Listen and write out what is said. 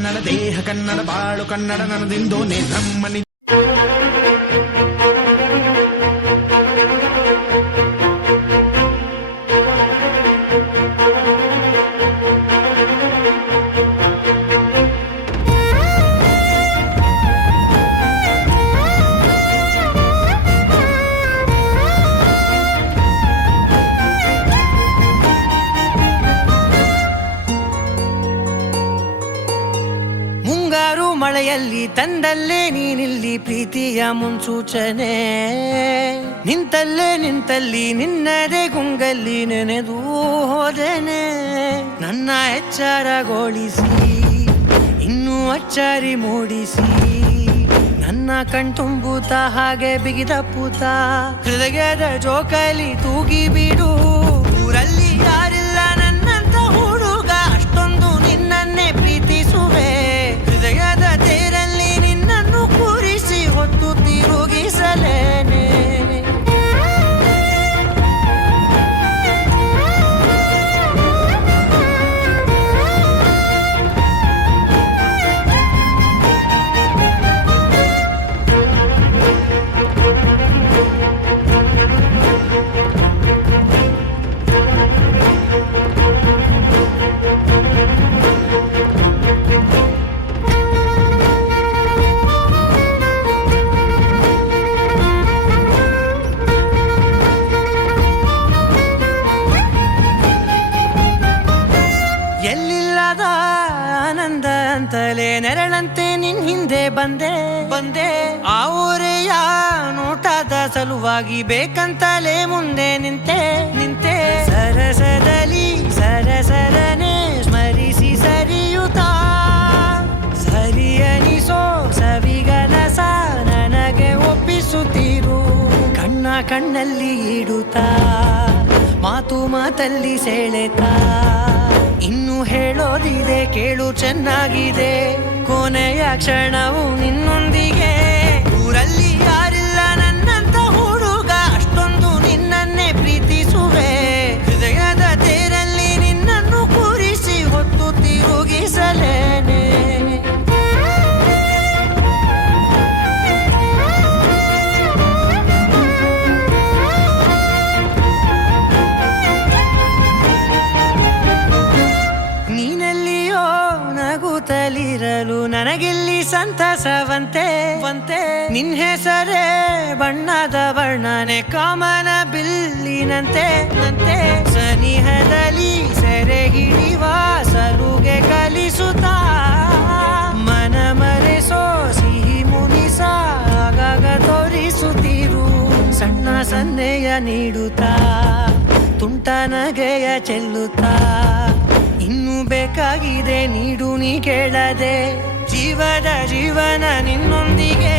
ಕನ್ನಡ ದೇಹ ಕನ್ನಡ ಬಾಳು ಕನ್ನಡ ನನ್ನದಿಂದೋನೆ ನಮ್ಮನಿ ಮಳೆಯಲ್ಲಿ ತಂದಲ್ಲೇ ನೀನಿಲ್ಲಿ ಪ್ರೀತಿಯ ಮುನ್ಸೂಚನೆ ನಿಂತಲ್ಲಿ ನಿನ್ನದೇ ಗುಂಗಲ್ಲಿ ನೆನೆದು ಹೋದೆನೆ ನನ್ನ ಎಚ್ಚರಗೊಳಿಸಿ ಇನ್ನೂ ಅಚ್ಚರಿ ಮೂಡಿಸಿ ನನ್ನ ಕಣ್ತುಂಬುತ್ತ ಹಾಗೆ ಬಿಗಿದಪ್ಪುತ್ತ ಹೃದಯದ ಜೋಕಾಲಿ ತೂಗಿ ಬಿಡು ಊರಲ್ಲಿ ಯಾರಿಲ್ಲ ನನ್ನಂತ ಹುಡುಗ ಅಷ್ಟೊಂದು ನಿನ್ನನ್ನೇ ಪ್ರೀತಿಸುವೆ ಹೃದಯದ ತೇರಲ್ಲಿ ನಿನ್ನನ್ನು ಕೂರಿಸಿ ಹೊತ್ತು ತಿರುಗಿಸಲೇನೆ ಎಲ್ಲಿಲ್ಲದ ಆನಂದ ಅಂತಲೇ ನೆರಳಂತೆ ನಿನ್ ಹಿಂದೆ ಬಂದೆ ಆ ಊರೆಯ ನೋಟದ ಸಲುವಾಗಿ ಬೇಕಂತಲೇ ಮುಂದೆ ನಿಂತೆ ಸರಸರನೆ ಸ್ಮರಿಸಿ ಸರಿಯುತ್ತಾ ಸರಿ ಅನಿಸೋ ಸವಿಗನಸ ನನಗೆ ಒಪ್ಪಿಸುತ್ತೀರು ಕಣ್ಣಲ್ಲಿ ಇಡುತ್ತಾ ಮಾತಲ್ಲಿ ಸೆಳೆತಾ ಇನ್ನು ಹೇಳೋದಿದೆ ಕೇಳು ಚೆನ್ನಾಗಿದೆ ಕೊನೆಯ ಕ್ಷಣವು ನಿನ್ನೊಂದಿಗೆ ಊರಲ್ಲಿ ಯಾರಿಲ್ಲ ನನ್ನಂತ ಹುಡುಗ ಅಷ್ಟೊಂದು ನಿನ್ನನ್ನೇ ಪ್ರೀತಿಸುವೆ ಹೃದಯದ ತೇರಲ್ಲಿ ನಿನ್ನನ್ನು ಕೂರಿಸಿ ಹೊತ್ತು ತಿರುಗಿಸಲೇನೆ ನಗುತ್ತಲಿರಲು ನನಗಿಲ್ಲಿ ಸಂತಸವಂತೆ ನಿನ್ ಹೆಸರೇ ಬಣ್ಣದ ವರ್ಣನೆ ಕಾಮನ ಬಿಲ್ಲಿನಂತೆ ಸನಿಹದಲ್ಲಿ ಸೆರೆ ಹಿಡಿಯುವ ಸಲುಗೆ ಕಲಿಸುತ್ತಾ ಮನ ಮರೆಸೋ ಸಿಹಿ ಮುನಿಸ ಆಗಾಗ ತೋರಿಸುತ್ತಿರು ಸಣ್ಣ ಸನ್ನೆಯ ನೀಡುತ್ತಾ ತುಂಟ ನಗೆಯ ಚೆಲ್ಲುತ್ತಾ ಇನ್ನು ಬೇಕಾಗಿದೆ ನೀಡು ನೀ ಕೇಳದೆ ಜೀವನ ನಿನ್ನೊಂದಿಗೆ